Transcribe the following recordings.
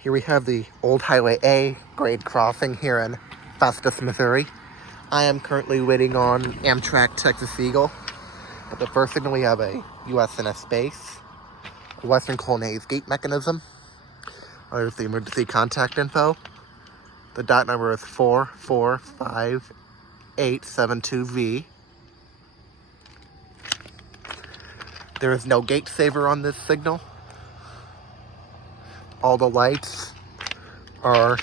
Here we have the Old Highway A grade crossing here in Festus, Missouri. I am currently waiting on Amtrak Texas Eagle. At the first signal, we have a USNS base, a Western Colonnade gate mechanism. There's the emergency contact info. The dot number is 445-872V. There is no gate saver on this signal. All the lights are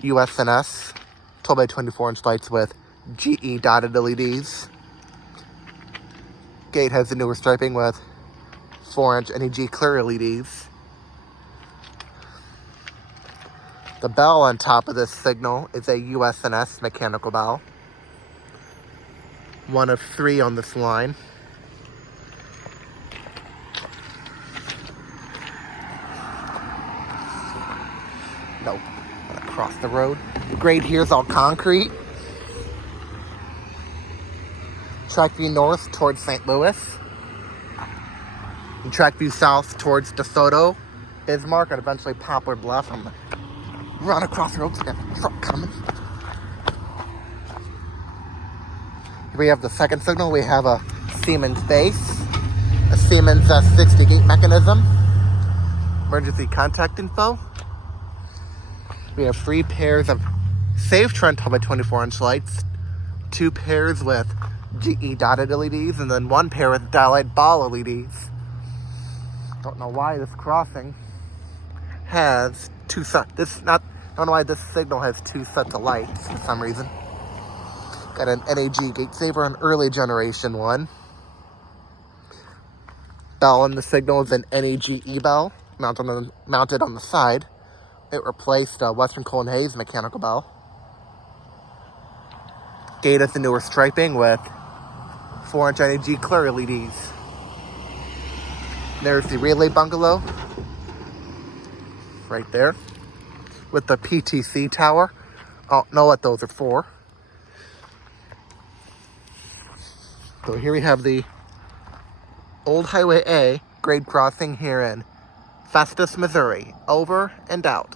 USNS 12 by 24 inch lights with GE dotted LEDs. Gate has the newer striping with 4-inch NEG clear LEDs. The bell on top of this signal is a USNS mechanical bell. One of 3 on this line. No, I'm gonna cross the road. The grade here is all concrete. Track view north towards St. Louis. And track view south towards DeSoto, Bismarck, and eventually Poplar Bluff. I'm gonna run across the road, so I got a truck coming. Here we have the second signal. We have a Siemens base, a Siemens S60 gate mechanism, emergency contact info. We have 3 pairs of Safe Trend 12 by 24 inch lights, 2 pairs with GE dotted LEDs, and then 1 pair with dialight ball LEDs. Don't know why this crossing has 2 sets. Don't know why this signal has 2 sets of lights for some reason. Got an NAG gate saver, an early generation one. Bell in the signal is an NAGE bell mounted on the side. It replaced a Western Colonnade mechanical bell. Gate has the newer striping with 4-inch NEG clear LEDs. There's the relay bungalow, right there, with the PTC tower. I don't know what those are for. So here we have the Old Highway A grade crossing here in Festus, Missouri. Over and out.